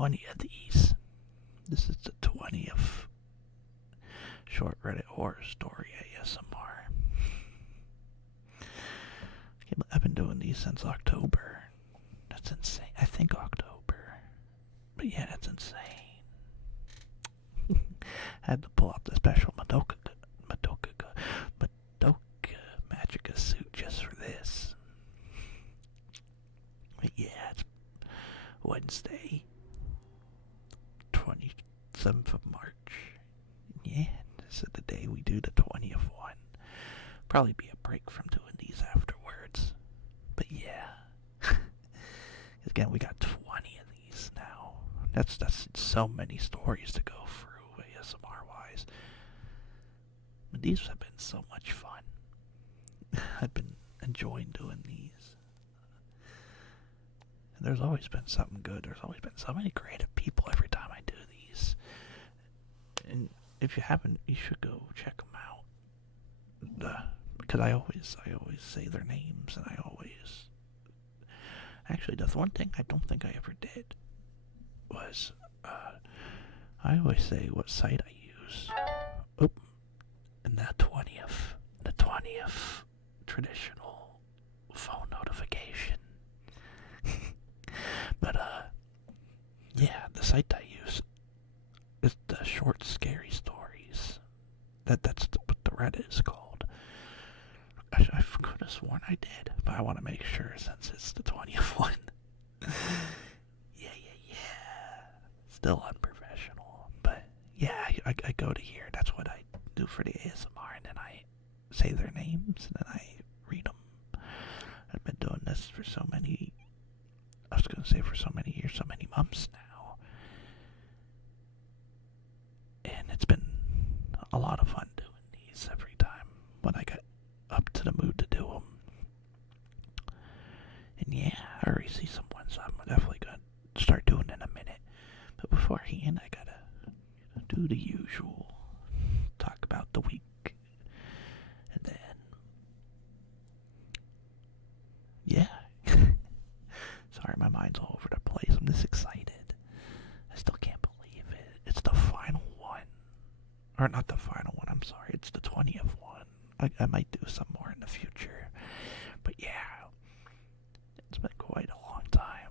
20 of these. This is the 20th Short Reddit Horror Story ASMR. I've been doing these since October. That's insane. I think October. But yeah, that's insane. Had to pull out the special Madoka Magica suit just for this. But yeah, it's Wednesday, 27th of March. Yeah, this is the day we do the 20th one. Probably be a break from doing these afterwards. But yeah. Again, we got 20 of these now. That's so many stories to go through ASMR-wise. But these have been so much fun. I've been enjoying doing these. And there's always been something good. There's always been so many creative people every time I do these. And if you haven't, you should go check them out. Because I always say their names, and actually, that's one thing I don't think I ever did was I always say what site I use. Oop, and the 20th traditional phone notification. But yeah, the site I use is the Short Scary Stories. That's what the Reddit is called. I could have sworn I did, but I want to make sure since it's the 20th one. Yeah. Still unprofessional, but yeah, I go to here. That's what I do for the ASMR, and then I say their names, and then I read them. I've been doing this for so many years, so many months now. And it's been a lot of fun doing these every time when I get up to the mood to do them. And yeah, I already see some ones I'm definitely going to start doing in a minute. But beforehand, I gotta do the usual. Talk about the week. And then, yeah. Sorry, my mind's all over the place. I'm just excited. I still can't believe it. It's the final one. Or not the final one, I'm sorry. It's the 20th one. I might do some more in the future. But yeah, it's been quite a long time.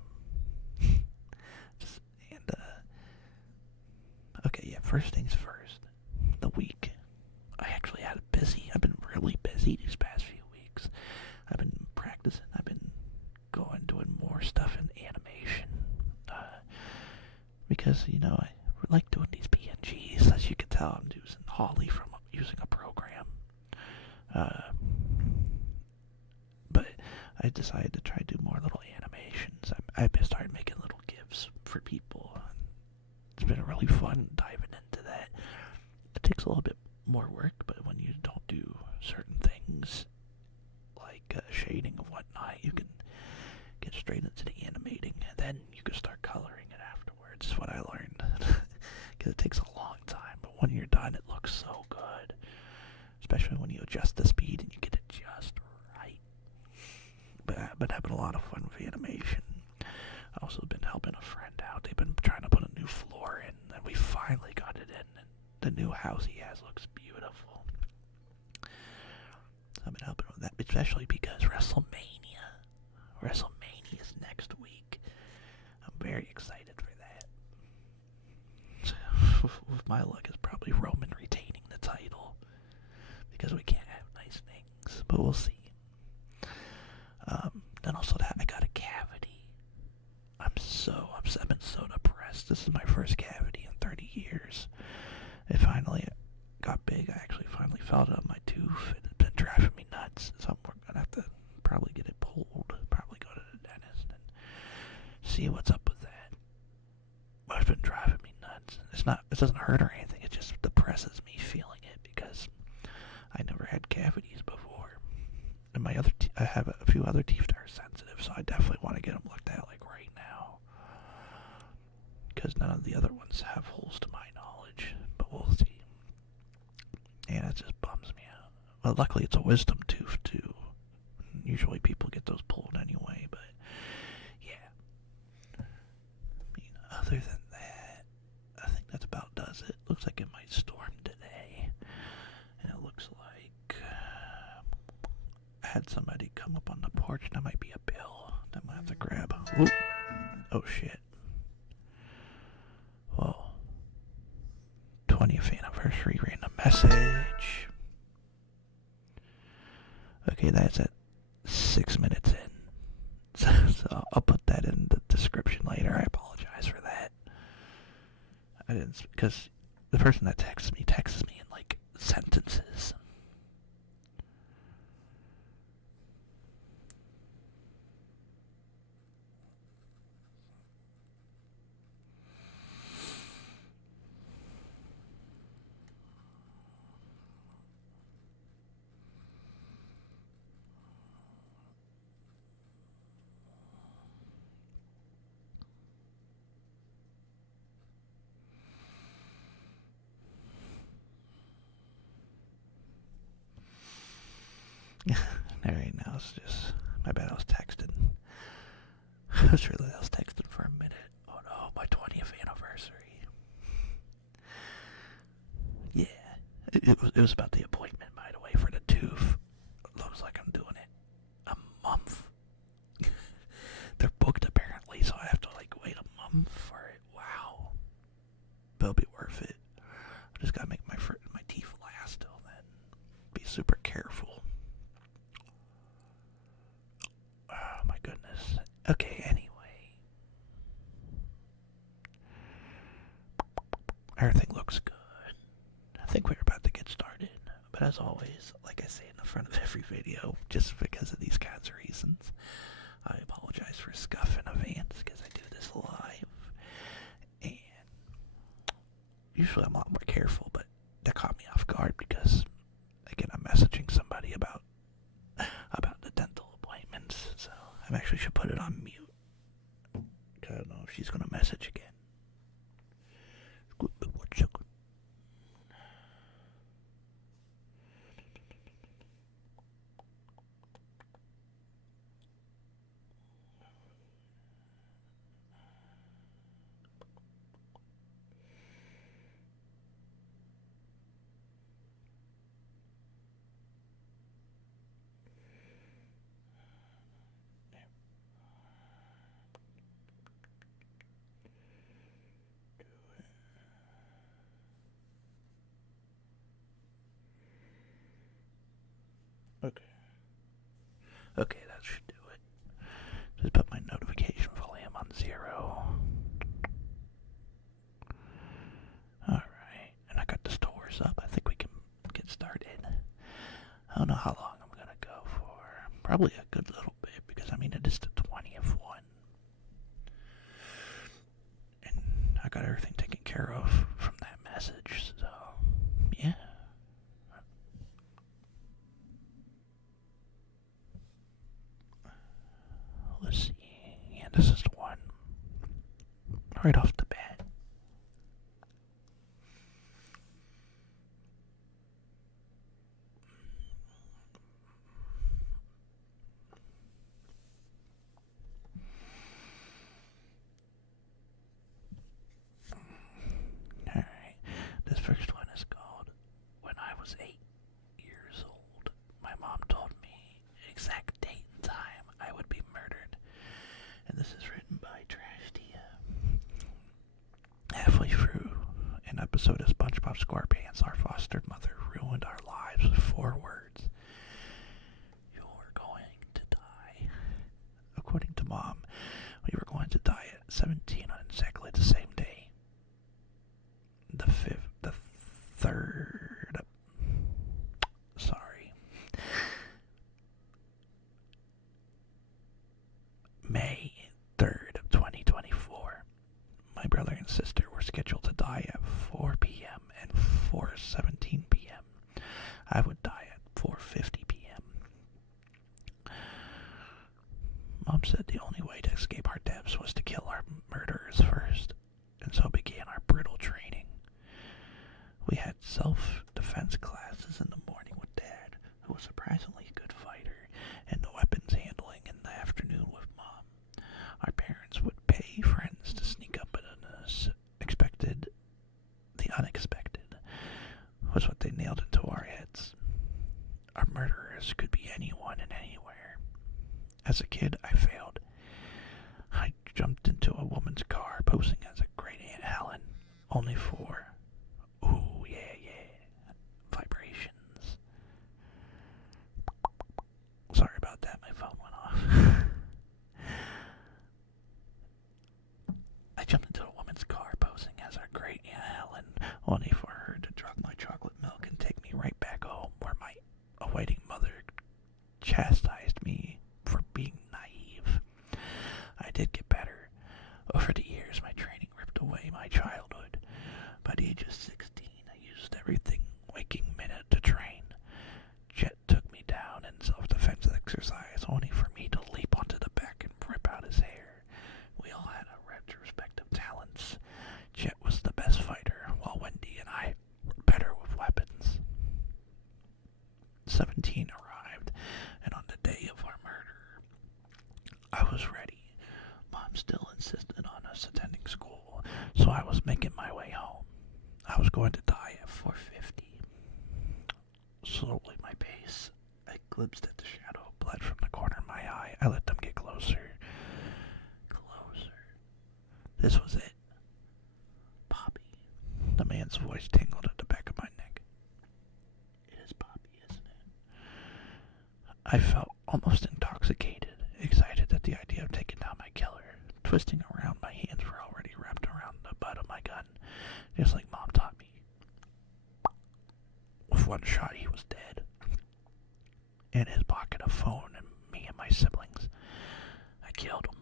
Okay, yeah, first things first. The week. I actually had it busy. I've been really busy these past few weeks. I've been practicing. I've been doing more stuff in animation. Because, I like doing these PNGs. As you can tell, I'm using Holly from using a program. But I decided to try to do more little animations. I've been started making little GIFs for people. It's been really fun diving into that. It takes a little bit more work, but when you don't do certain things like shading and whatnot, you can get straight into the animating, and then you can start coloring it afterwards. Is what I learned. Because it takes a long time, but when you're done, it looks so good. Especially when you adjust the speed and you get it just right. But I've been having a lot of fun with animation. I've also been helping a friend out. They've been trying to put a new floor in, and we finally got it in. And the new house he has looks beautiful. So I've been helping with that, especially because WrestleMania is next week. I'm very excited for that. With my luck, it's probably Roman retaining the title, because we can't have nice things, but we'll see. Then also that I got a cavity. I've been so depressed. This is my first cavity in 30 years. It finally got big. I actually finally felt it on my tooth, and it's been driving me nuts. So I'm gonna have to probably get it pulled. Probably go to the dentist and see what's up with that. But it's been driving me nuts. It doesn't hurt or anything. It just depresses me feeling it because I never had cavities before. And I have a few other teeth that are sensitive, so I definitely want to get them looked at like right now. Because none of the other ones have holes to my knowledge, but we'll see. And it just bums me out. Well, luckily it's a wisdom tooth too. Usually people get those pulled anyway, but yeah. Other than looks like it might storm today. And it looks like I had somebody come up on the porch. That might be a bill that I might have to grab. Ooh. Oh shit. Whoa. 20th anniversary random message. Okay, that's at 6 minutes in. So I'll put that in the description later. I apologize for that. I didn't, because the person that texts me in like sentences. Alright, now it's just, my bad, I was texting. I was texting for a minute. Oh no, my 20th anniversary. Yeah, it was about the appointment, by the way, for the tooth. Looks like I'm doing it a month. They're booked apparently, so I have to like wait a month for it. Wow. But it'll be worth it. I just gotta make my teeth last till then. Be super careful. Oh my goodness. Okay, anyway. Everything looks good. I think we're about to get started. But as always, like I say in the front of every video, just because of these kinds of reasons, I apologize for scuff in advance because I do this live. And usually I'm a lot more careful, but that caught me off guard because, again, I'm messaging somebody about the dental appointments, so I actually should put it on mute. I don't know if she's gonna message again. Okay, that should do it. Just put my notification volume on 0. Alright, and I got the stores up. I think we can get started. I don't know how long I'm gonna go for. Probably a good little bit, because I mean it is the 20th one. And I got everything taken care of from that message, so yeah. Let's see. Yeah, this is the one. Right off the bat. Alright. This first one is called When I Was 8 Years Old. My mom told me the exact date and time I would be murdered. And this is written by Trashtia. Halfway through an episode of SpongeBob SquarePants, our foster mother ruined our lives with 4 words. You're going to die. According to Mom, we were going to die at 17 on exactly the same day. The 3rd. Sorry. May 3rd of 2024. My brother and sister were scheduled to die at 4 p.m. and 4:17 p.m. I would die at 4:50 p.m. Mom said the only way to escape our deaths was to kill our murderers first, and so began our brutal training. We had self-defense classes in the morning with Dad, who was a surprisingly good fighter, and the weapons handling in the afternoon with Mom. Our parents would pay friends to sneak up in the unexpected. was what they nailed into our heads. Our murderers could be anyone and anywhere. As a kid, I failed. I jumped into a woman's car posing as a great Aunt Helen, only for, ooh, yeah, vibrations. Sorry about that, my phone went off. I jumped into a woman's car posing as our great Aunt Helen, only for her to drug my chocolate milk and take me right back home where my awaiting mother chastised me for being naive. I did get better. Over the years, my training ripped away my childhood. By the age of 16, I used everything waking minute to train. Jet took me down in self-defense exercise, only for me to leap onto the back and rip out his hair. We all had our respective talents. Jet was the best fighter, while Wendy and I were better with weapons. 17 arrived, and on the day of our murder, I was ready. Mom still insisted on us attending school, so I was making my way home. I was going to die at 4:50. Slowly, my pace, I glimpsed at the shadow of blood from the corner of my eye. I let them get closer. Closer. This was it. Poppy. The man's voice tingled at the back of my neck. It is Poppy, isn't it? I felt almost intoxicated, excited at the idea of taking down my killer. Twisting around, my hands were already wrapped around the butt of my gun, just like Mom taught me. With one shot, he was dead. In his pocket, a phone, and me and my siblings. I killed him.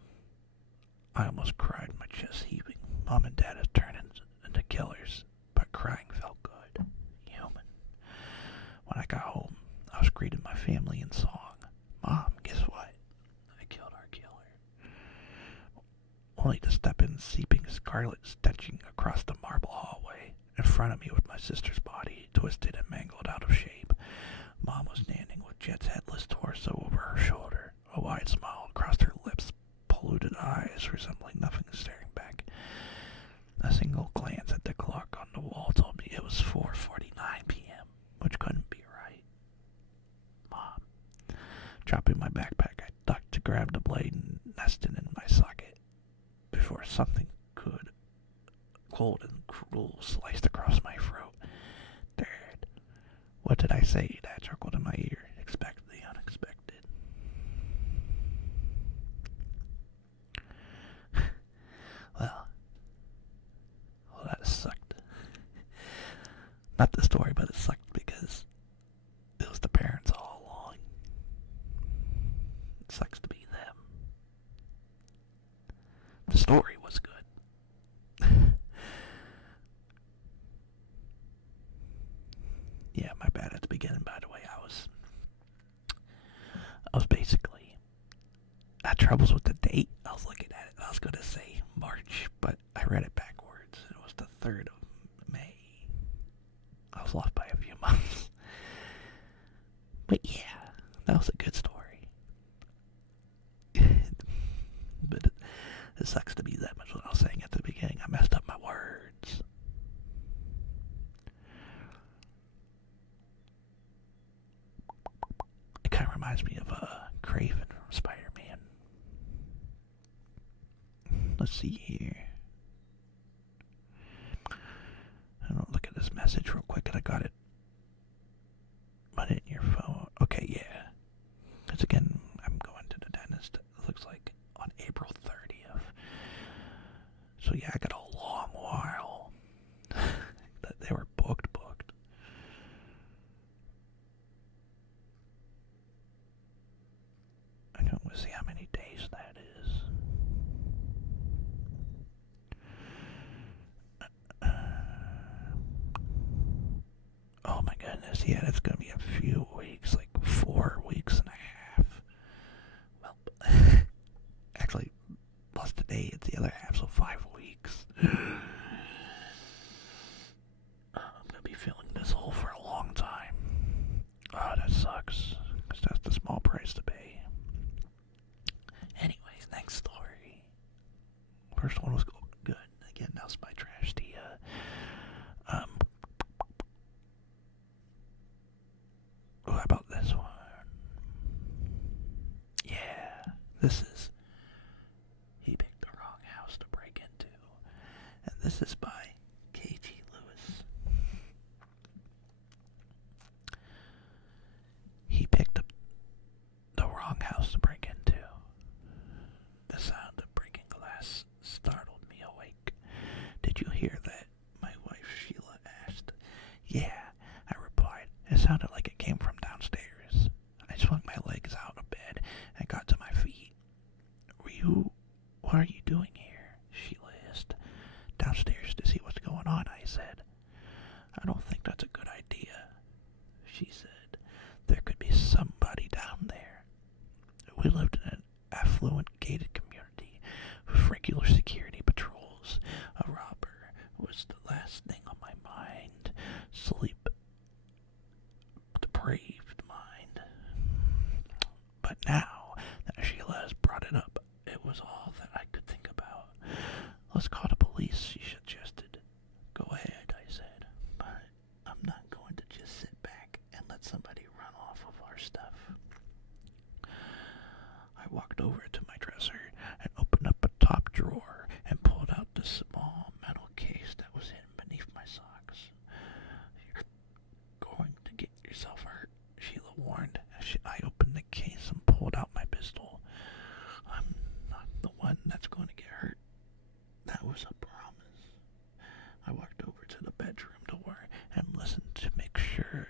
I almost cried, my chest heaving. Mom and Dad had turned into killers, but crying felt good. Human. When I got home, I was greeting my family in song. Mom, guess what? I killed our killer. Only to step in seeping scarlet stenching across the marble hallway, in front of me with my sister's body, twisted and mangled out of shape. Mom was standing with Jet's headless torso over her shoulder, a wide smile across her lips, polluted eyes resembling nothing staring back. A single glance at the clock on the wall told me it was 4:49 p.m., which couldn't be right. Mom. Dropping my backpack, I ducked to grab the blade and nested in my socket before something cold and cruel sliced across my throat. Dad. What did I say? Dad chuckled in my ear. Expect the unexpected. Well, that sucked. Not the story, but it sucked because it was the parents all along. It sucks to be them. The story was good. Yeah, my bad at the beginning, by the way. I was basically, I had troubles with the date. I was looking at it, and I was going to say March, but I read it backwards. It was the 3rd of May. I was off by a few months. But yeah, that was a good story. But it sucks to be that much what I was saying at the beginning. I messed up my words. It kind of reminds me of Craven from Spider-Man. Let's see here. I don't look at this message real quick, and I got it. Put it in your phone. Okay, yeah. Because again, I'm going to the dentist. It looks like on April 30th. So yeah, I got a long while that they were booked. I don't want to see how many days that is. Oh my goodness, yeah, that's gonna be a few weeks, like 4 weeks and a half. Well, actually, plus today it's the other half, so 5 weeks. I'm gonna be feeling this hole for a long time. Oh, that sucks, because that's the small price to pay. Anyways, next story. First one was good. 'Again, that was my trash. This is He Picked the Wrong House to Break Into. And this is by K.G. Lewis. He picked up the wrong house to break into. The sound of breaking glass startled me awake. Did you hear that? My wife Sheila asked. Yeah, I replied. It sounded like it came from downstairs. I swung my legs out of bed and got to my feet. What are you doing here? Sheila asked. Downstairs to see what's going on, I said. I don't think that's a good idea, she said. There could be somebody down there. We lived in an affluent gated community with regular security patrols. A robber was the last thing on my mind. Sleep depraved mind. But now that Sheila has brought it up, it was all that I could think about. Let's call the police, she suggested. Go ahead, I said, but I'm not going to just sit back and let somebody run off of our stuff. I walked over to my dresser and opened up a top drawer and pulled out the small metal case that was hidden beneath my socks. You're going to get yourself hurt, Sheila warned as I opened the case and pulled out my pistol. I'm not the one that's going to get hurt. That was a promise. I walked over to the bedroom door and listened to make sure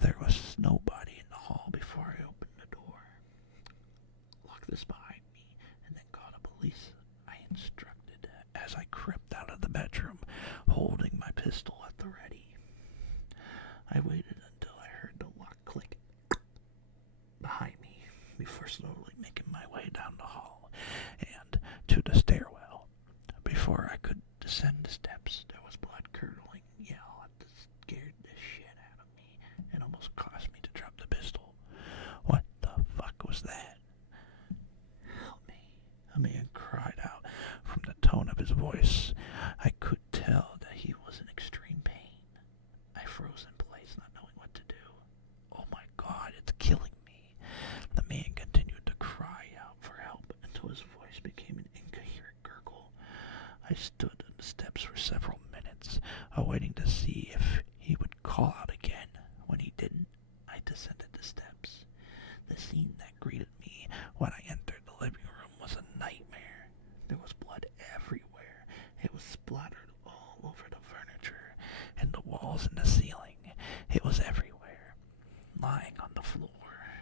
there was nobody in the hall before I opened the door. Lock this behind me and then call the police, I instructed as I crept out of the bedroom, holding my pistol at the ready. I waited until I heard the lock click behind me before slowly making my way down the hall and to the stairwell. Before I could descend the steps, there was blood-curdling yell that scared the shit out of me and almost caused me to drop the pistol. What the fuck was that? Help me, a man cried out. From the tone of his voice, I could tell that he was in extreme pain. I froze in place, not knowing what to do. Oh my God, it's killing me. The man continued to cry out for help until his voice became an incoherent gurgle. I stood on the steps for several minutes, awaiting to see if he would call out again. When he didn't, I descended the steps. The scene that greeted me when I entered the living room was a nightmare. There was blood everywhere. It was splattered all over the furniture and the walls and the ceiling. It was everywhere. Lying on the floor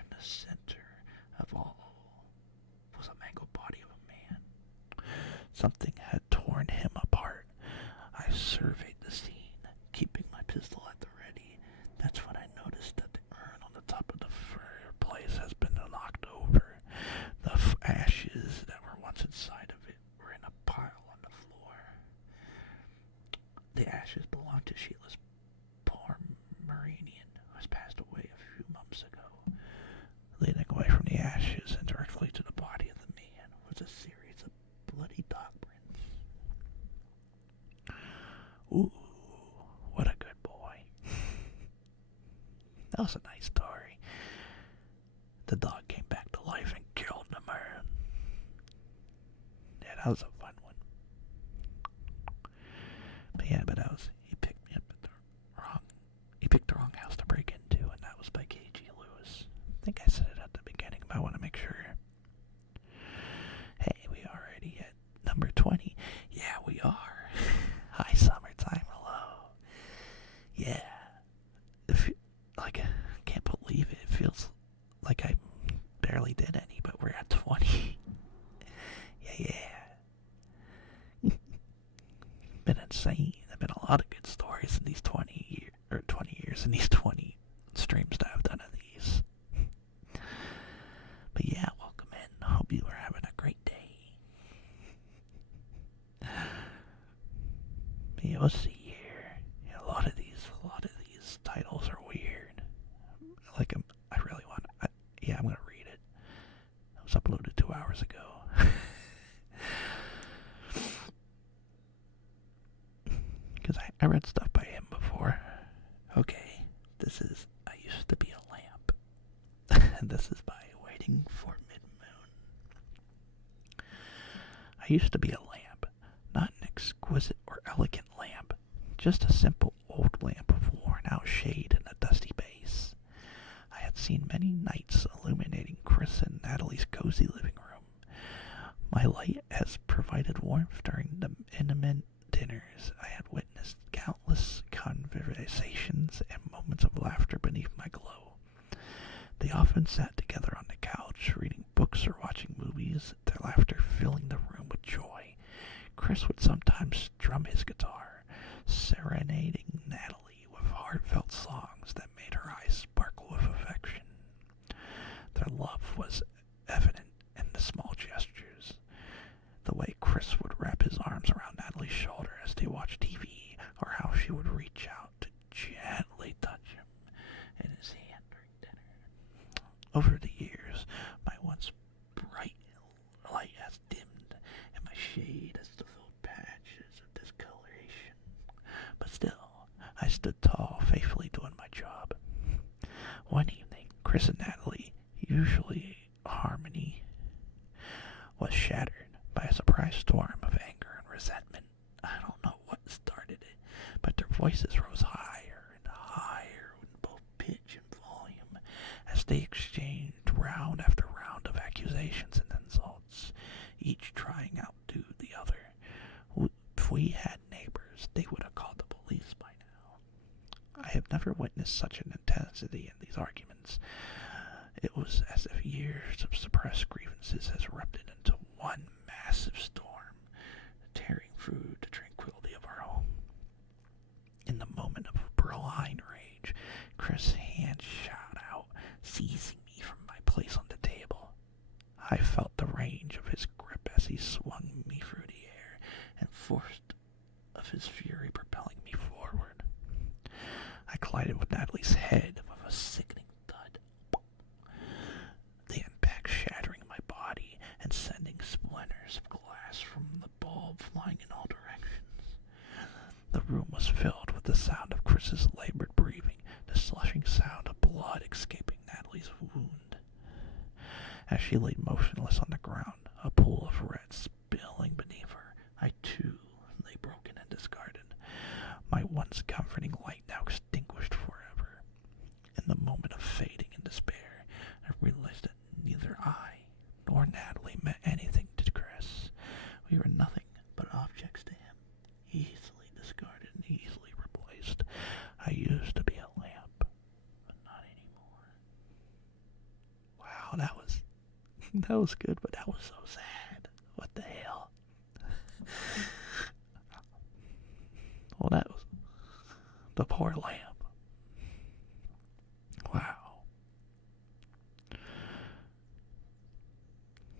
in the center of all was a mangled body of a man. Something had torn him apart. I surveyed the scene, keeping my pistol at the ready. That's when I noticed that the urn on the top of the fireplace has been knocked over. The ashes that were once inside of it were in a pile on the floor. The ashes belonged to Sheila's Pomeranian, who has passed away a few months ago. Leading away from the ashes and directly to the body of the man was a series of bloody dog prints. Ooh, what a good boy. That was a nice story. The dog came back to life and killed the man. Yeah, that was a fun one. But that was, he picked the wrong house to break into, and that was by K.G. Lewis. I think I said it at the beginning, but I want to make sure. Hey, we already at number 20. Yeah, we are. Hi, summertime, hello. Yeah. I can't believe it. It feels like I barely did any, but we're at 20. Yeah. Been insane. There've been a lot of good stories in these 20 years, in these 20 streams that I've done of these. But yeah, welcome in. Hope you are having a great day. But yeah, let's see here. Yeah, a lot of these titles are weird. I really want. I'm gonna read it. It was uploaded 2 hours ago. Because I read stuff by him before. Okay, this is I Used to Be a Lamp. And this is by Waiting for Mid-Moon. I used to be a lamp, not an exquisite or elegant lamp, just a simple old lamp of worn-out shade and a dusty base. I had seen many nights illuminating Chris and Natalie's cozy living room. My light has provided warmth during the intimate dinners. I had witnessed countless conversations and moments of laughter beneath my glow. They often sat together on the couch, reading books or watching movies, their laughter filling the room with joy. Chris would sometimes strum his guitar, serenading Natalie with heartfelt songs that made her eyes sparkle with affection. Their love was evident in the small gestures. The way Chris would wrap his arms around Natalie's shoulder as they watched TV, or how she would reach out to gently touch him in his hand during dinner. Over the years, my once bright light has dimmed, and my shade has developed patches of discoloration. But still, I stood tall, faithfully doing my job. One evening, Chris and Natalie, usually harmony, was shattered by a surprise storm of anger and resentment. I don't know what started it, but their voices rose higher and higher in both pitch and volume as they exchanged round after round of accusations and insults, each trying to outdo the other. If we had neighbors, they would have called the police by now. I have never witnessed such an intensity in these arguments. It was as if years of suppressed grievances has erupted into one massive storm, tearing through the tranquility of our home. In the moment of blind rage, Chris' hand shot out, seizing me from my place on the table. I felt the range of his grip as he swung me through the air, and force of his fury propelling me forward. I collided with Natalie's head with a sickening thud, the impact shattering my body and sending splinters of glass from the bulb flying in all directions. The room was filled with the sound of Chris's labored breathing, the slushing sound of blood escaping Natalie's wound. As she lay motionless on the ground, a pool of red spilling beneath her, I too lay broken and discarded, my once comforting light now extinguished forever. In the moment of fading and despair, I realized that neither I nor Natalie meant anything to Chris. We were nothing but objects to him, easily discarded and easily replaced. I used to be a lamp, but not anymore. Wow, that was good, but that was so sad. What the hell? Well, that was the poor lamp. Wow.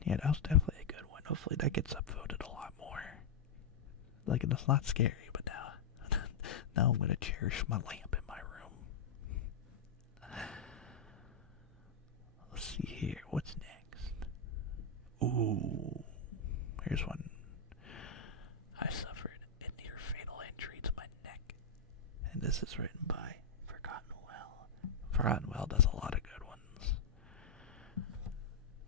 Yeah, that was definitely a good one. Hopefully that gets upvoted a lot more. Like, it's not scary, but now I'm gonna cherish my lamp in my room. Let's see here. What's next? Ooh. Here's one. I suffered a near fatal injury to my neck. And this is written by Forgotten Well. Forgotten Well does a lot of good ones.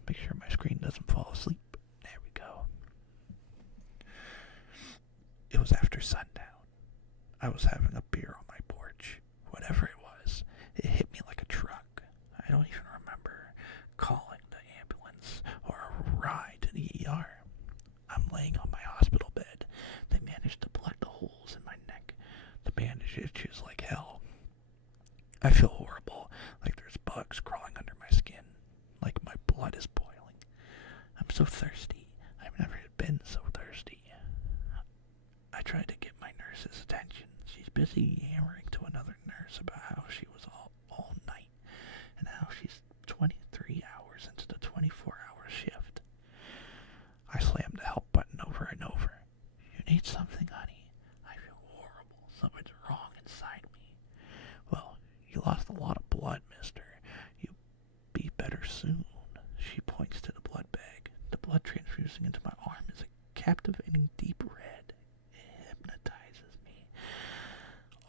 Make sure my screen doesn't fall asleep. There we go. It was after sundown. I was having a beer on my porch. Whatever it was, it hit me like a truck. I don't even remember calling the ambulance or a ride to the ER. I'm laying on my hospital bed. They managed to plug the holes in my neck. The bandage itches like hell. I feel horrible, like there's bugs crawling under my skin, like my blood is boiling. I'm so thirsty. I've never been so thirsty. I tried to get my nurse's attention. She's busy yammering to another nurse about how she was all night and how she's 23 hours into the 24-hour shift. I slammed the help button over and over. You need something, honey? I feel horrible. Something's wrong inside me. Well, you lost a lot of blood, mister. You'll be better soon. She points to the blood bag. The blood transfusing into my arm is a captivating deep red. It hypnotizes me.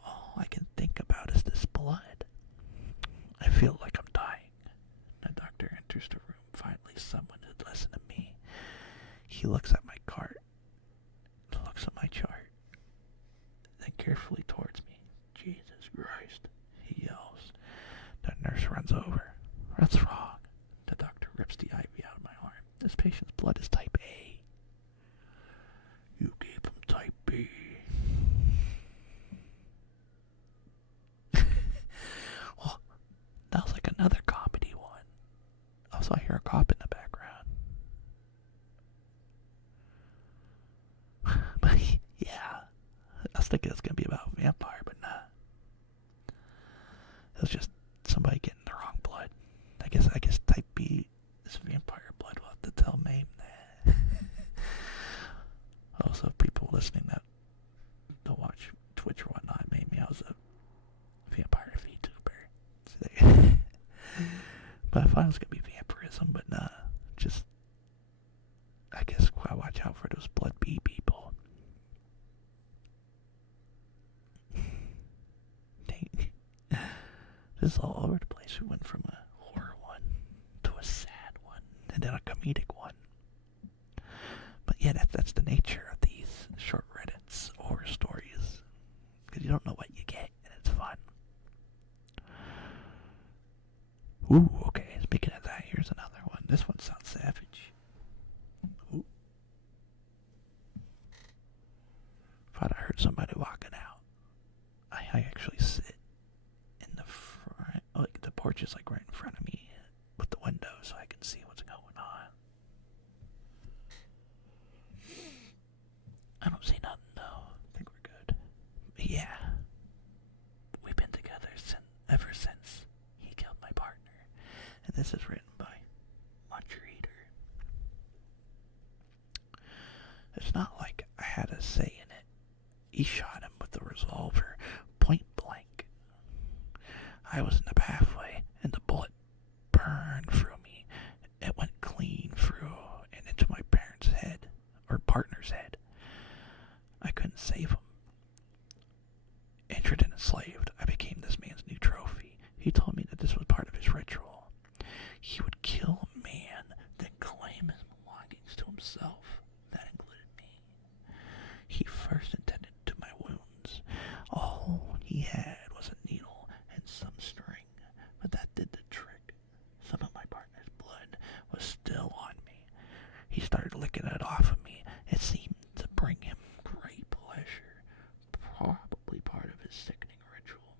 All I can think about is this blood. I feel like I'm dying. The doctor enters the room. Finally, someone who'd listen to me. He looks at my cart Christ, he yells. The nurse runs over. What's wrong? The doctor rips the IV out of my arm. This patient's blood is type A. You gave him type B. Well, that was like another comedy one. Also, I hear a cop in the background. But yeah, I was thinking it was going to be about a vampire, but nah. It was just somebody getting the wrong blood. I guess type B is vampire blood. We'll have to tell Mame that. Also, people listening that don't watch Twitch or whatnot, made me. I was a vampire VTuber. But I thought it was gonna be vampirism, but nah. Just, I guess I watch out for those blood B people. Dang. This is all over the place. We went from a horror one to a sad one, and then a comedic one. But yeah, that's the nature of these short Reddits horror stories. Because you don't know what you get, and it's fun. Ooh, okay, speaking of that, here's another one. This one sounds savage. Ooh. Thought I heard somebody walking out. I actually sit in the front, like the porch is like right in front of me with the window so I can see what's going on. I don't see nothing though. I think we're good. But yeah. We've been together ever since he killed my partner. And this is written by Munch Reader. It's not like I had a say in it. He shot him with the revolver, point blank. I was in the pathway, and the bullet burned through me. It went clean through and into my parents' head, or partner's head. I couldn't save him. Injured and enslaved, I became this man's new trophy. He told me that this was part of his ritual. He would kill a man, then claim his belongings to himself. That included me. He first intended to my wounds. All he had was a needle and some string, but that did the trick. Some of my partner's blood was still on me. He started licking it off of me. It seemed to bring him great pleasure, probably part of his sickening ritual.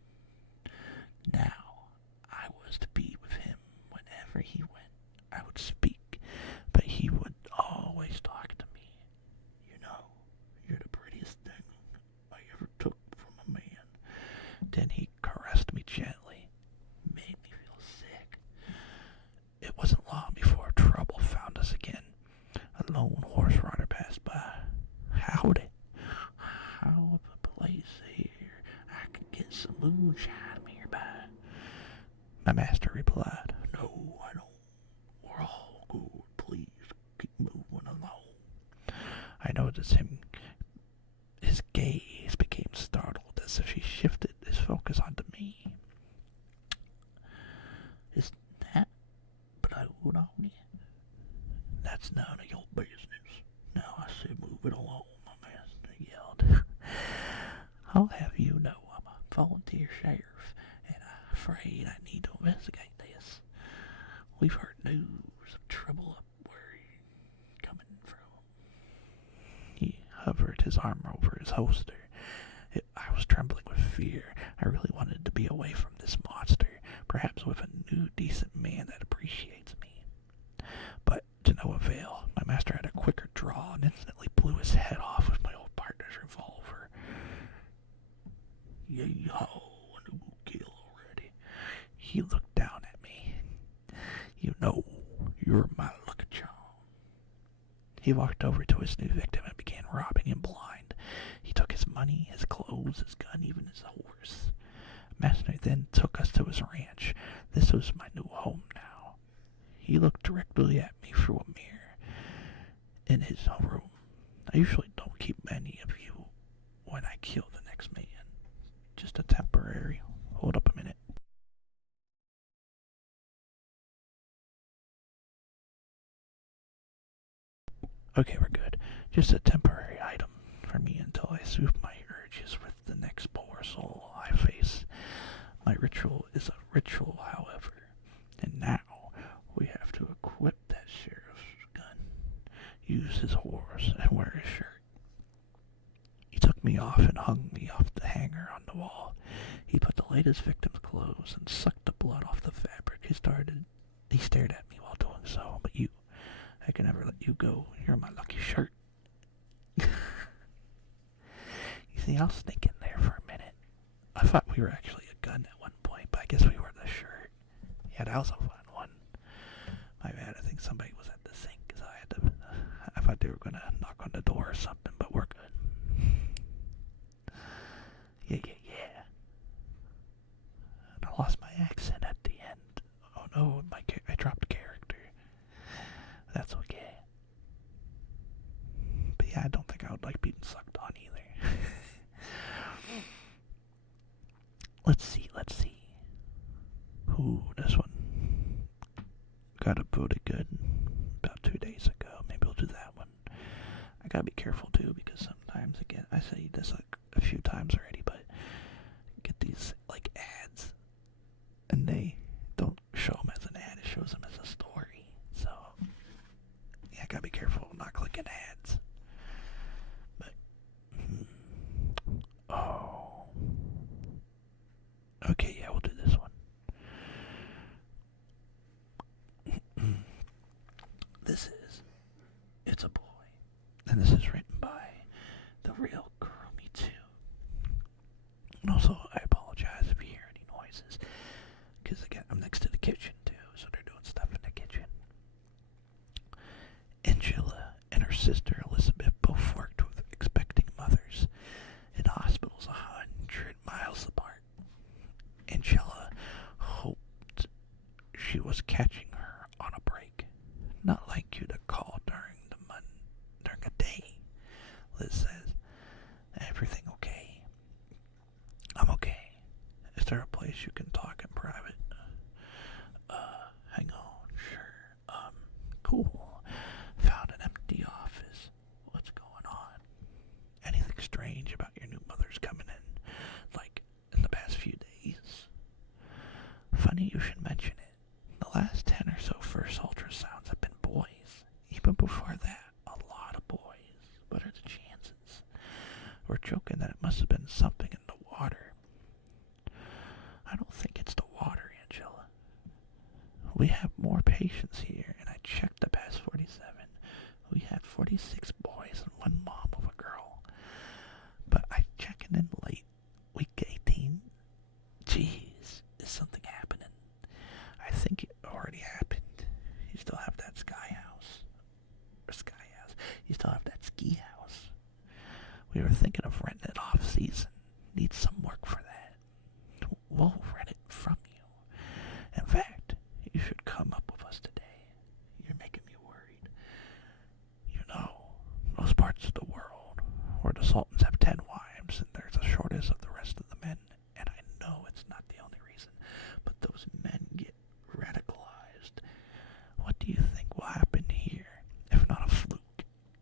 Now, I was to be with him whenever he went. I would speak, but he would always talk to me. You know, you're the prettiest thing I ever took from a man. Then he caressed me gently, made me feel sick. It wasn't long before trouble found us again. A lone horse rider passed by. Howdy. How of a place here I can get some moonshine nearby? My master replied, No, I don't. We're all good. Please keep moving along. I noticed his gaze became startled as if he shifted his focus onto me. Is that blood on you? That's none of your business. Now I say move it along, my master yelled. I'll have you know I'm a volunteer sheriff, and I'm afraid I need to investigate this. We've heard news of trouble up where you're coming from. He hovered his arm over his holster. I was trembling with fear. I really wanted to be away from this monster, perhaps with a new, decent man that appreciates me. But to no avail. My master had a quicker draw and instantly blew his head off with my old partner's revolver. Yay-ho, a new kill already. He looked down at me. You know, you're my lucky charm. He walked over to his new victim and began robbing him blind. He took his money, his clothes, his gun, even his horse. Master then took us to his ranch. This was my new home now. He looked directly at me through a mirror in his room. I usually don't keep many of you when I kill the next man. Just a temporary. Hold up a minute. Okay, we're good. Just a temporary item for me until I soothe my urges with the next poor soul I face. My ritual is a ritual, however, and now we have to equip that sheriff's gun, use his horse, and wear his shirt. He took me off and hung me off the hanger on the wall. He put the latest victim's clothes and sucked the blood off the fabric. He stared at me while doing so. But you, I can never let you go. You're my lucky shirt. You see, I was thinking there for a minute. I thought we were actually a gun at one point, but I guess we were the shirt. Yeah, that was a fun one. My bad, I think somebody was at the sink, so I thought they were gonna knock on the door or something, but we're good. Yeah. And I lost my accent at the end. Oh no, I dropped character. That's okay. But yeah, I don't think I would like being sucked on either. Let's see. Ooh, this one got a booted good about 2 days ago. Maybe we'll do that one. I gotta be careful too, because sometimes, again, I say this like a few times already, but get these like ads, and they don't show them as an ad, it shows them as a story. So yeah, I gotta be careful not clicking ads. But oh, okay, yeah, we'll do this one. It's a boy, and this is written by the real Kurumi 2. And also, I apologize if you hear any noises, because again, I'm next to the kitchen too, so they're doing stuff in the kitchen. Angela and her sister Elizabeth both worked with expecting mothers in hospitals 100 miles apart. Angela hoped she was catching her on a break, not like you to call during a day. Liz says, "Everything okay?" "I'm okay. Is there a place you can talk in private?" Hang on, sure. Cool. Found an empty office. What's going on? Anything strange about your new mother's coming in, like in the past few days? Funny you should mention it. The last 10 or so first ultrasounds have been boys. Even before that, a lot of boys. What are the chances? We're joking that it must have been something in the water. I don't think it's the water, Angela. We have more patients here, and I checked the past 47. We had 46 boys and one mom of a girl. But I checking in late. Week 18. Jeez, is something happening? I think it already happened. You still have that you still have that ski house. We were thinking of renting it off season. Need some work for that. We'll rent it from you. In fact, you should come up with us today. You're making me worried. You know, most parts of the world where the Sultans have 10 wives and there's a shortage of the rest of the men, and I know it's not the only reason, but those men get radicalized. What do you think will happen here, if not a fluke?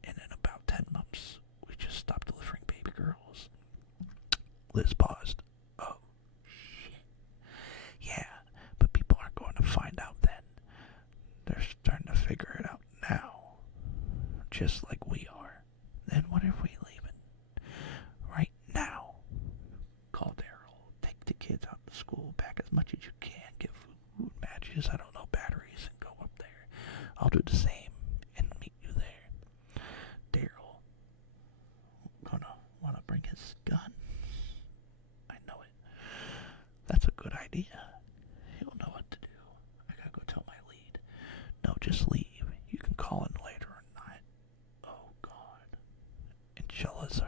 And in about 10 months, we just stopped delivering baby girls. Liz paused. Oh, shit. Yeah, but people aren't going to find out then. They're starting to figure it out now. Just like we are. Then when are we leaving? Right now. Call Daryl. Take the kids out to school. Pack as much as you can. Get food, matches, batteries, and go up there. I'll do the same and meet you there. Daryl gonna wanna bring his gun. I know it. That's a good idea. He'll know what to do. I gotta go tell my lead. No, just leave. You can call in later or not. Oh God. Angela's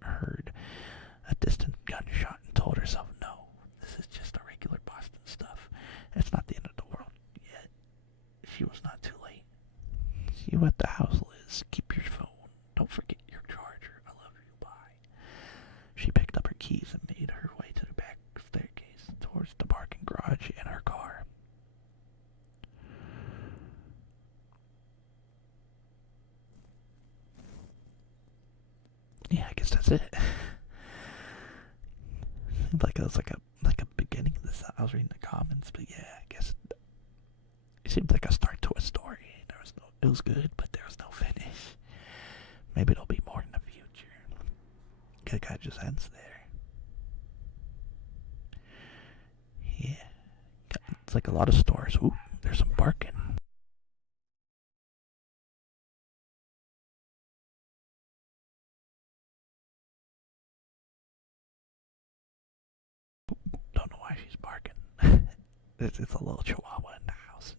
heard a distant gunshot and told herself, no, this is just a regular Boston stuff. It's not the end of the world yet. She was not too late. See you at the house, Liz. Keep your phone. Don't forget your charger. I love you. Bye. She picked up her keys and made her way to the back staircase towards the parking garage in her car. Yeah, I guess that's it. Seems like it was like a beginning of the I was reading the comments, but yeah, I guess it seems like a start to a story. It was good, but there was no finish. Maybe there'll be more in the future. It kind of just ends there. Yeah, it's like a lot of stores. Ooh, there's some barking. Don't know why she's barking. It's a little chihuahua in the house.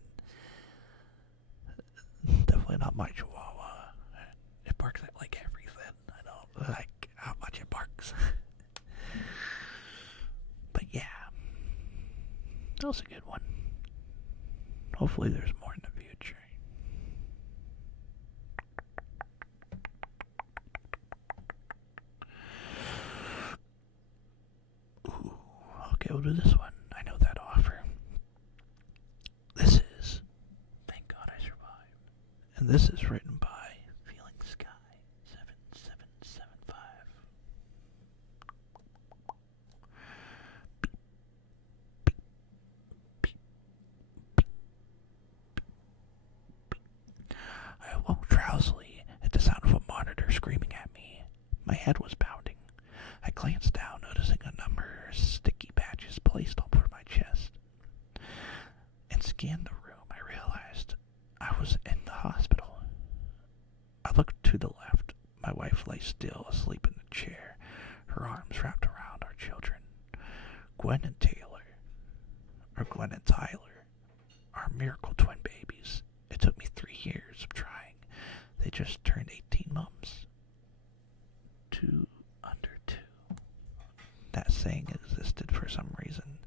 Definitely not my chihuahua. It barks at like everything. I don't like how much it barks. But yeah, that was a good one. Hopefully there's more in the future. Ooh, okay, we'll do this one. I know that offer. This is Thank God I Survived. And this is written by Feeling Sky 7775. I awoke drowsily at the sound of a monitor screaming at me. My head was pounding. I glanced down, noticing a number of sticky patches placed over my chest. And scanned the room. I realized I was in the hospital. I looked to the left. My wife lay still, asleep in the chair, her arms wrapped around our children. Gwen and Tyler, our miracle twin babies. It took me 3 years of trying. They just turned 18 months. 2 under 2. That saying existed for some reason.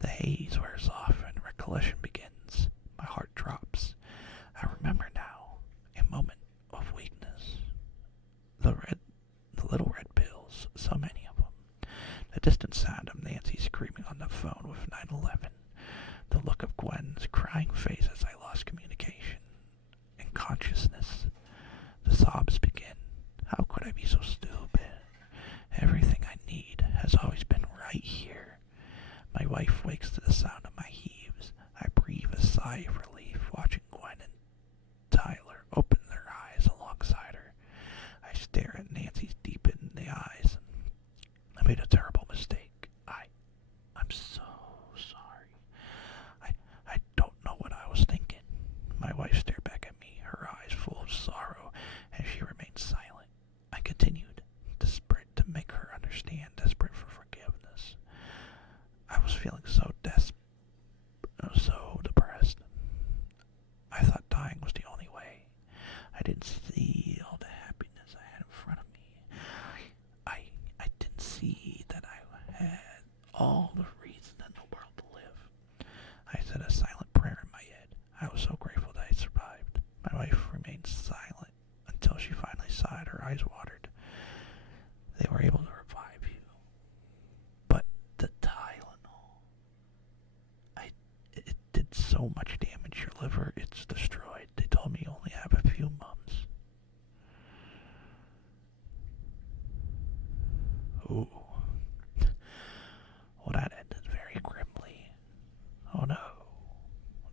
The haze wears off and recollection begins. My heart drops. I remember now, a moment of weakness. The little red pills, so many of them. The distant sound of Nancy screaming on the phone with 911. The look of Gwen's crying face as I lost communication. In consciousness, the sobs begin. How could I be so stupid? Everything I need has always been right here. My wife wakes to the sound of my heaves. I breathe a sigh of relief, watching Gwen and Tyler open their eyes alongside her. I stare at Nancy's deep in the eyes. I made a terrible mistake. I'm so sorry. I don't know what I was thinking. My wife stared back at me, her eyes full of sorrow, and she remained silent. I continued, desperate to make her understand, desperate for forgiveness. I was feeling so depressed. I thought dying was the only way. I didn't see all the happiness I had in front of me. I didn't see that I had all the reason in the world to live. I said a silent prayer in my head. I was so grateful that I survived. My wife remained silent until she finally sighed. Her eyes watered. They were able to revive you. But the Tylenol, it did so much damage. Your liver, it's destroyed. They told me you only have a few months. Ooh. Well, that ended very grimly. Oh no.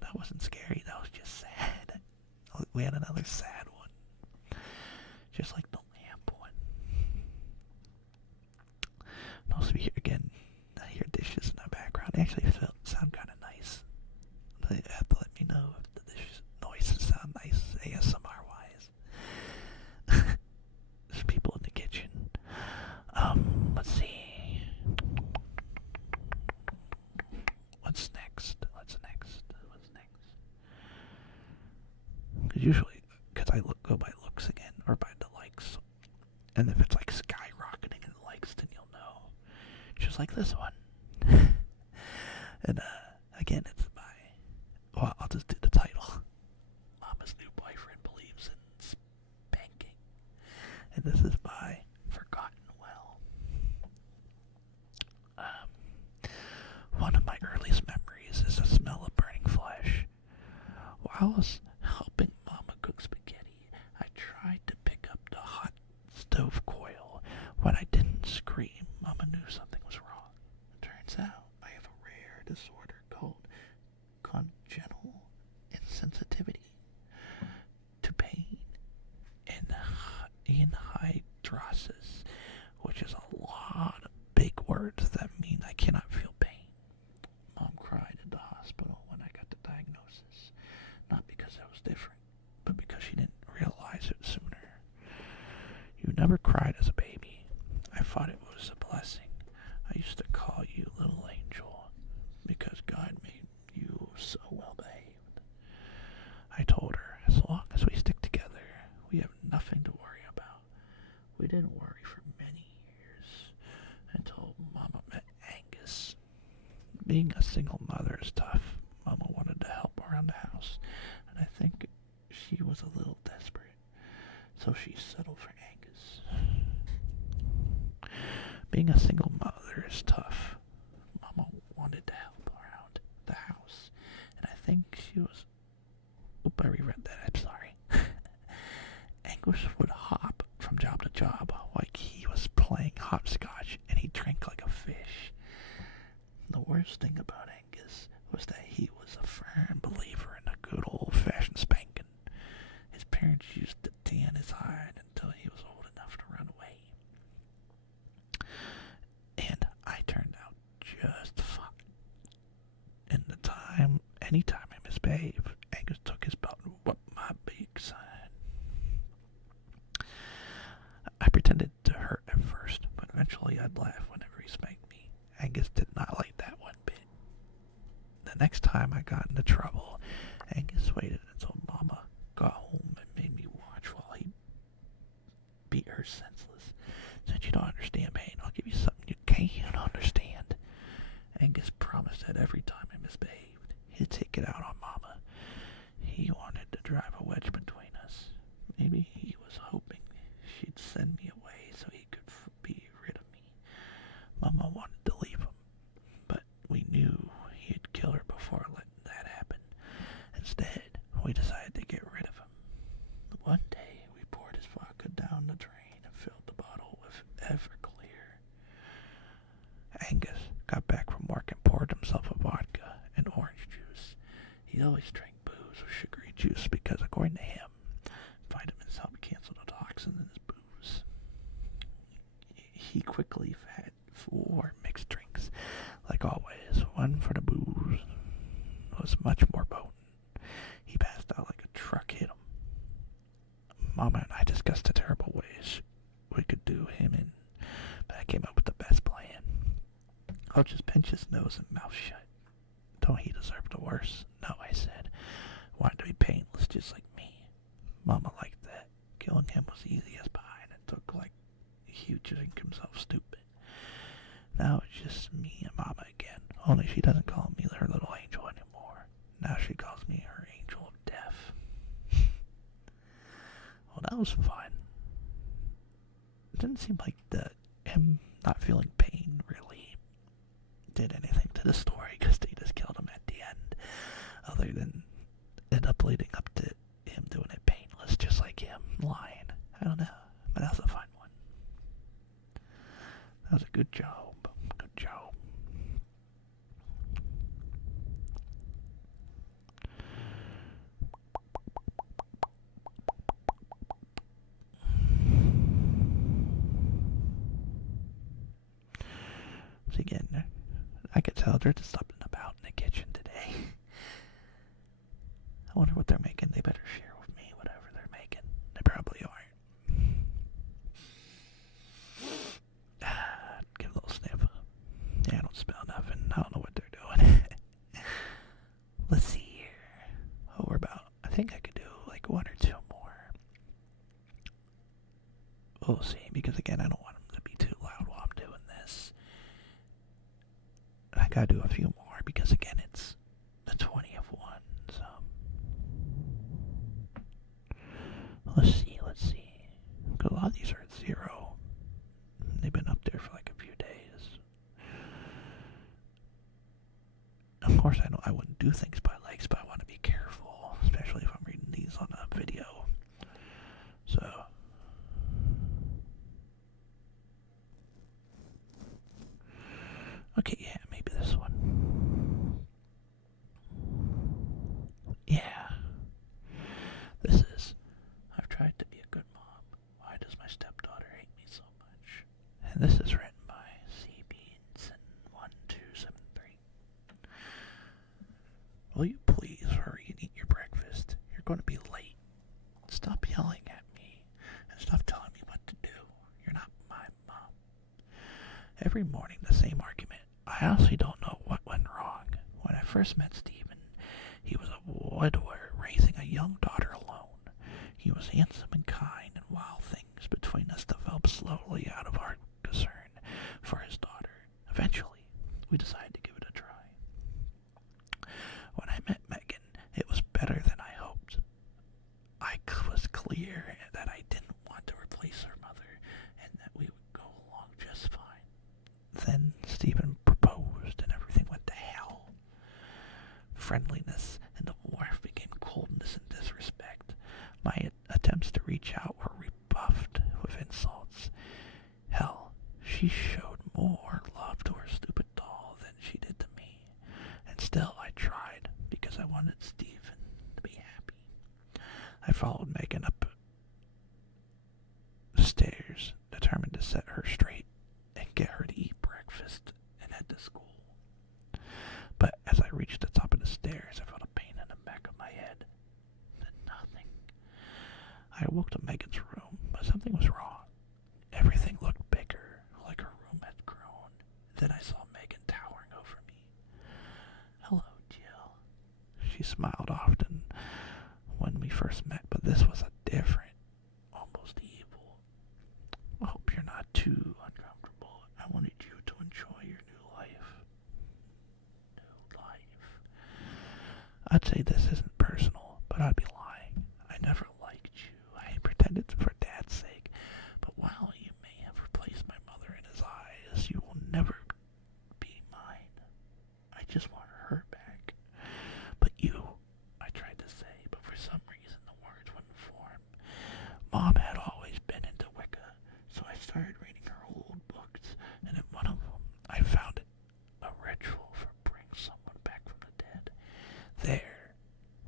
That wasn't scary, that was just sad. We had another sad one. Just like the lamp one. And also again, I hear dishes in the background. They actually sound kind of nice. They have to let me know if the noises sound nice, ASMR-wise. There's people in the kitchen. Let's see. What's next? Because usually, I go by looks again, or by the likes. And if it's like skyrocketing in likes, then you'll know. Just like this one. And again, it's by, well, I'll just do the title. Mama's new boyfriend believes in spanking. And this is by Forgotten Well. One of my earliest memories is the smell of burning flesh. While I was helping Mama cook spaghetti, I tried to pick up the hot stove coil. When I didn't scream, Mama knew something was wrong. It turns out I have a rare disorder called congenital insensitivity to pain and anhidrosis, which is a lot of big words that mean I cannot feel pain. Mom cried at the hospital when I got the diagnosis, not because I was different, but because she didn't realize it sooner. You never cried as a baby. I thought it was a blessing. I used to call you little angel because God made you so well behaved. I told her, as long as we stick together, we have nothing to worry about. We didn't worry for many years until Mama met Angus. Being a single mother is tough. Mama wanted to help around the house, and I think she was a little desperate, so she settled for Angus. Being a single mother is tough. Mama wanted to help around the house, and I think she was... I reread that, I'm sorry. Angus would hop from job to job like he was playing hopscotch, and he drank like a fish. The worst thing about Angus was that he was a firm believer in a good old-fashioned spanking. His parents used to tan his hide until he was old enough to run away. And I turned out just fine. And anytime I misbehaved, Angus took his belt and whooped my big son. I pretended to hurt at first, but eventually I'd laugh whenever he spanked me. Angus did not like that one bit. The next time I got into trouble, Angus waited until Mama got home and made me watch while he beat her senseless. Since you don't understand pain, I'll give you something you can't understand. Angus promised that every time I misbehaved, he'd take it out on Mama. He wanted to drive a wedge between us. Maybe he was hoping she'd send me away so he could be rid of me. Mama wanted to leave him, but we knew he'd kill her before letting that happen. Instead, we decided to get rid of him. One day, we poured his vodka down the drain and filled the bottle with Everclear. Angus got back from work and poured himself a vodka and orange juice. He always drank booze or sugary juice because, according to him, vitamins help cancel the toxins in his booze. He quickly had 4 mixed drinks. Like always, one for the booze was much more potent. He passed out like a truck hit him. Mama and I discussed the terrible ways we could do him in, but I came up with the best plan. I'll just pinch his nose and mouth shut. Don't he deserve the worst? No, I said. Wanted to be painless just like me. Mama liked that. Killing him was easy as pie, and it took like he would drink himself stupid. Now it's just me and Mama again, only she doesn't call me her little angel anymore. Now she calls me her angel of death. Well, that was fun. It didn't seem like him not feeling pain really did anything to the story, because they just killed him at the end, other than it leading up to him doing it painless, just like him lying. I don't know, but that was a fun one. That was a good job. Good job. So again, I could tell there's something about in the kitchen today. I wonder what they're making. They better share with me whatever they're making. They probably aren't. Give a little sniff. Yeah, I don't smell nothing. I don't know what they're doing. Let's see here. Oh, I think I could do like 1 or 2 more. We'll see, because again, I don't want them to be too loud while I'm doing this. And I gotta do a few more, because again, it's the 20th one, so. Let's see. Because a lot of these are at 0. They've been up there for like a few days. Of course, I wouldn't do things by legs, but I want to be careful, especially if I'm reading these on a video. So. Okay, yeah, maybe this one. Yeah, this is. I've tried to be a good mom. Why does my stepdaughter hate me so much? And this is written by C. Beanson1273. Will you please hurry and eat your breakfast? You're going to be late. Stop yelling at me and stop telling me what to do. You're not my mom. Every morning, the same argument. I honestly don't know what went wrong. When I first met Stephen, he was a widower raising a young daughter alone. He was handsome and kind, and while things between us developed slowly out of our concern for his daughter, eventually we decided to give it a try. When I met Megan, it was better than I hoped. I was clear that I didn't want to replace her mother and that we would go along just fine. Then Stephen proposed and everything went to hell. Friendliness and the warmth became coldness and disrespect. My attempts to reach out were rebuffed with insults. Hell, she showed more love to her stupid doll than she did to me. And still I tried because I wanted Stephen to be happy. I followed Megan up the stairs, determined to set her straight and get her to eat breakfast and head to school. But as I reached the top of the stairs, I felt a pain in the back of my head. Then nothing. I awoke to Megan's room, but something was wrong. Everything looked bigger, like her room had grown. Then I saw Megan towering over me. Hello, Jill. She smiled often when we first met, but this was a different, almost evil. I hope you're not too uncomfortable. I wanted you to enjoy your new life. I'd say this isn't personal, but I'd be lying. I never liked you. I pretended for Dad's sake. But while you may have replaced my mother in his eyes, you will never be mine. I just want her back. But you, I tried to say, but for some reason the words wouldn't form. Mom had always been into Wicca, so I started reading her old books, and in one of them I found it, a ritual for bringing someone back from the dead. There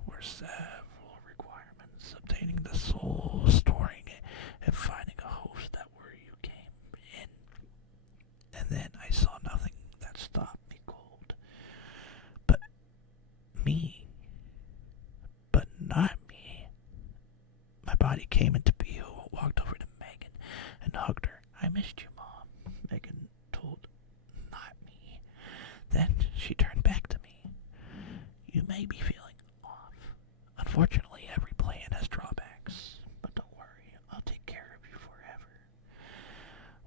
were several requirements: obtaining the soul, storing it, and finding a host that where you came in. And then I saw nothing that stopped me cold. But me. But not me. My body came into view, walked over to Megan, and hugged her. I missed you, Mom, Megan told. Not me. Then she turned back to me. You may be feeling off. Unfortunately, every plan has drawbacks. But don't worry, I'll take care of you forever.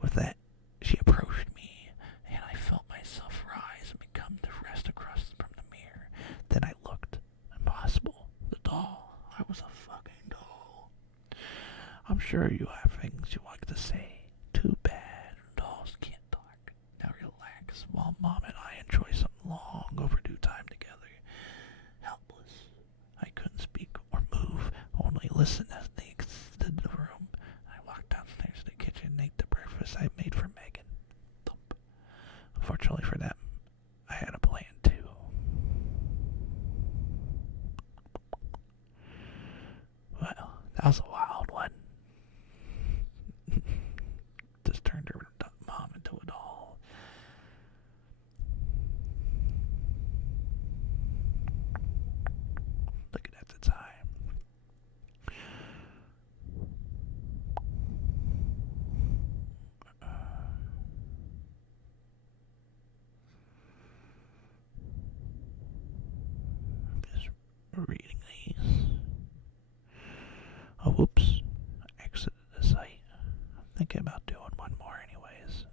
With that, she approached me, and I felt myself rise and become to rest across from the mirror. Then I looked. Impossible. The doll. I was a fucking doll. I'm sure you have things you like to say. Too bad dolls can't talk. Now relax while Mom and I enjoy some long overdue time together. Helpless. I couldn't speak or move, only listen as they exited the room. I walked downstairs to the kitchen and ate the breakfast I made for Megan. Thump. Unfortunately for them, I had a plan too. Well, that was a wild one. Just turned her mom into a doll. Looking at the time. Just reading these. Oh, whoops. I exited the site. I'm thinking about doing one more anyways.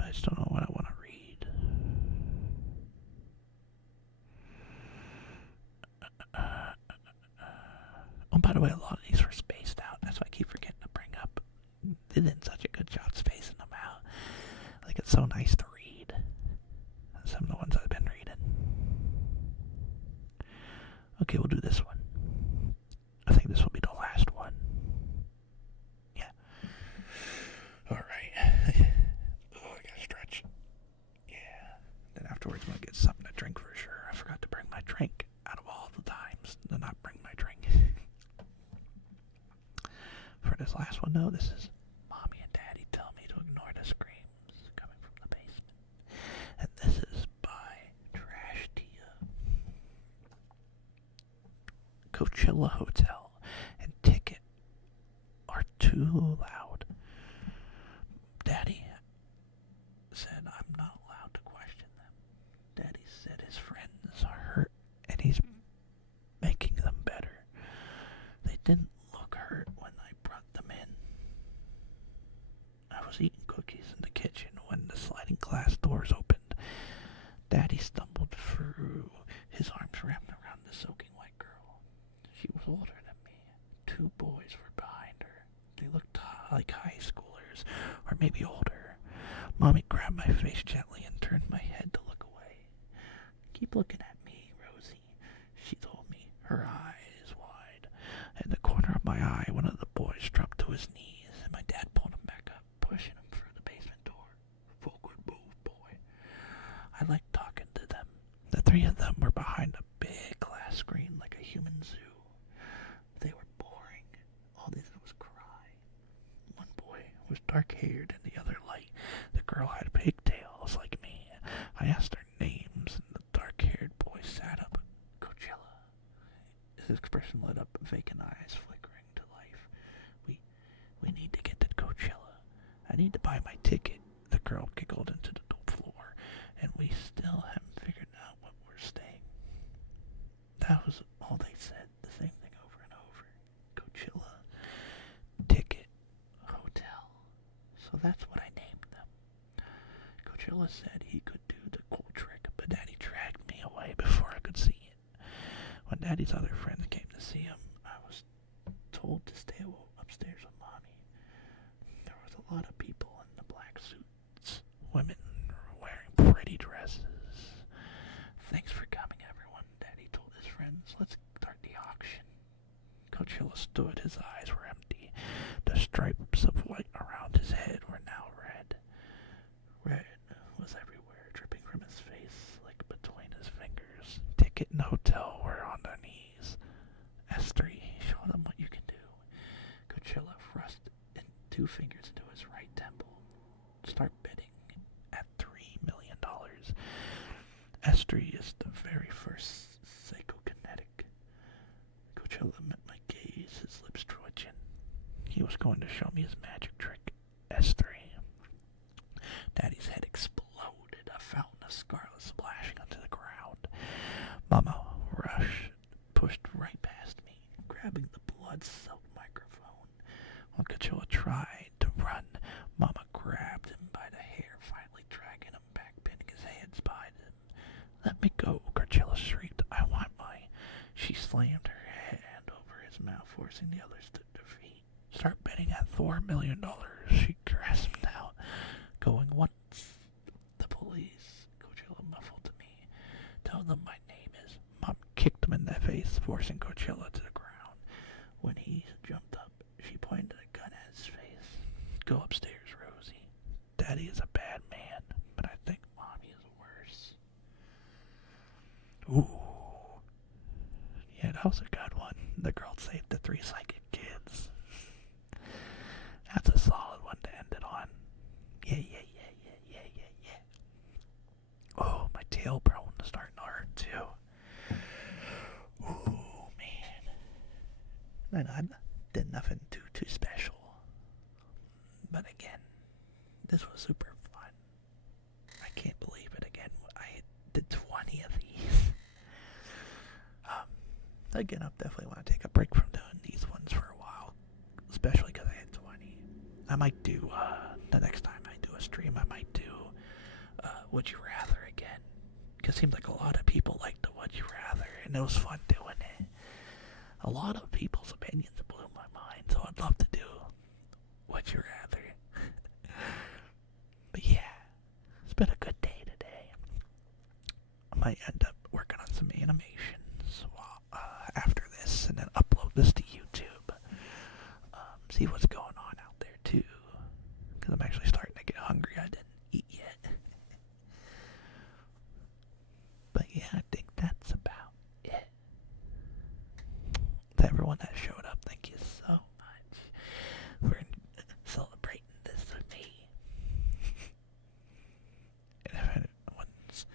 I just don't know what I want to read. Oh, by the way, a lot of these were spaced out. That's why I keep forgetting to bring up. They did such a good job spacing them out. Like, it's so nice to read. Some of the ones I've been reading. Okay, we'll do this one. I think this will be the last one. Yeah. Alright. Oh, I gotta stretch. Yeah. Then afterwards, I'm gonna get something to drink for sure. Coachella Hotel and ticket are too loud. Daddy said I'm not allowed to question them. Daddy said his friends are hurt and he's making them better. They didn't look hurt when I brought them in. I was eating cookies in the kitchen when the sliding glass doors opened. Daddy stumbled through, his arms wrapped around the soaking white girl. She was older than me. 2 boys were behind her. They looked like high schoolers, or maybe older. Mommy grabbed my face gently and turned my head to look away. Keep looking at me, Rosie, she told me, her eyes wide. In the corner of my eye, one of the boys dropped to his knees, and my dad pulled him back up, pushing him through the basement door. Full good move, boy. I liked talking to them. The 3 of them were behind a big glass screen like a human zoo. They were boring. All they did was cry. One boy was dark-haired and the other light. The girl had pigtails like me. I asked their names, and the dark-haired boy sat up. Coachella. His expression lit up, vacant eyes flickering to life. We need to get to Coachella. I need to buy my ticket. The girl giggled into the floor, and we still haven't figured out what we're staying. That was all they said, the same thing over and over. Coachella, ticket, hotel. So that's what I named them. Coachella said he could do the cool trick, but Daddy dragged me away before I could see it. When Daddy's other friends came to see him, I was told to stay upstairs with Mommy. There was a lot of people in the black suits. Women wearing pretty dresses. Thanks for coming, everyone, Daddy told his friends. Let's start the auction. Coachella stood. His eyes were empty. The stripes of white around his head were now red. Red was everywhere, dripping from his face like between his fingers. Ticket and hotel were on their knees. S3, show them what you can do. Coachella thrust 2 fingers into his right temple. Start bidding at $3 million. S3 is the very first psychokinetic. Coachella met my gaze, his lips twitching. He was going to show me his magic trick. S3. Daddy's head exploded, a fountain of scarlet splashing onto the ground. Mama pushed right past me, grabbing the blood-soaked microphone. When Coachella tried to run, Mama grabbed him by the hair, finally dragging him back, pinning his hands behind him. Let me go, Coachella shrieked. I want my... She slammed her hand over his mouth, forcing the others to their feet. Start betting at $4 million, she grasped out. Going once. The police, Coachella muffled to me. Tell them my name is... Mom kicked him in the face, forcing Coachella to the ground. When he jumped up, she pointed a gun at his face. Go upstairs, Rosie. Daddy is a bad man, but I think Mommy is worse. Ooh. Yeah, that was a good one. The girl saved the 3 psychic kids. That's a solid one to end it on. Yeah. Oh, my tailbone is starting to hurt too. Ooh, man. I did nothing too special. But again, this was super fun. I can't believe it again. I did 20 of these. Again, I definitely want to take a break from doing these ones for a while. Especially because I had 20. I might do, the next time I do a stream, I might do, Would You Rather again. Because it seems like a lot of people like the Would You Rather, and it was fun doing it. A lot of people's opinions blew my mind, so I'd love to do Would You Rather. But yeah, it's been a good day today. I might end up working on some animations after this, and then upload this to YouTube. See what's going on out there too, because I'm actually starting to get hungry. I didn't eat yet. But yeah, I think that's about it. To everyone that showed up, thank you so much for celebrating this with me. And if anyone's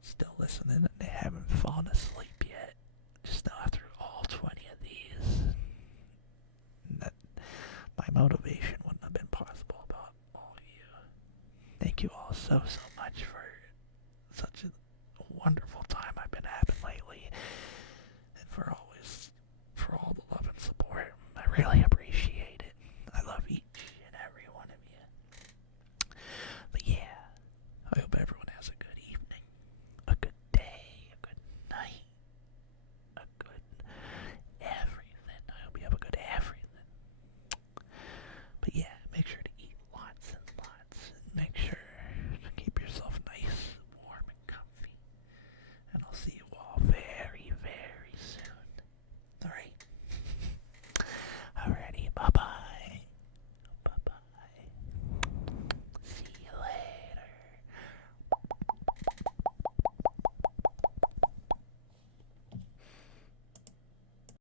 still listening and they haven't fallen asleep yet, just know after all 20 thank you all so much for such a wonderful time I've been having lately, and for all the love and support. I really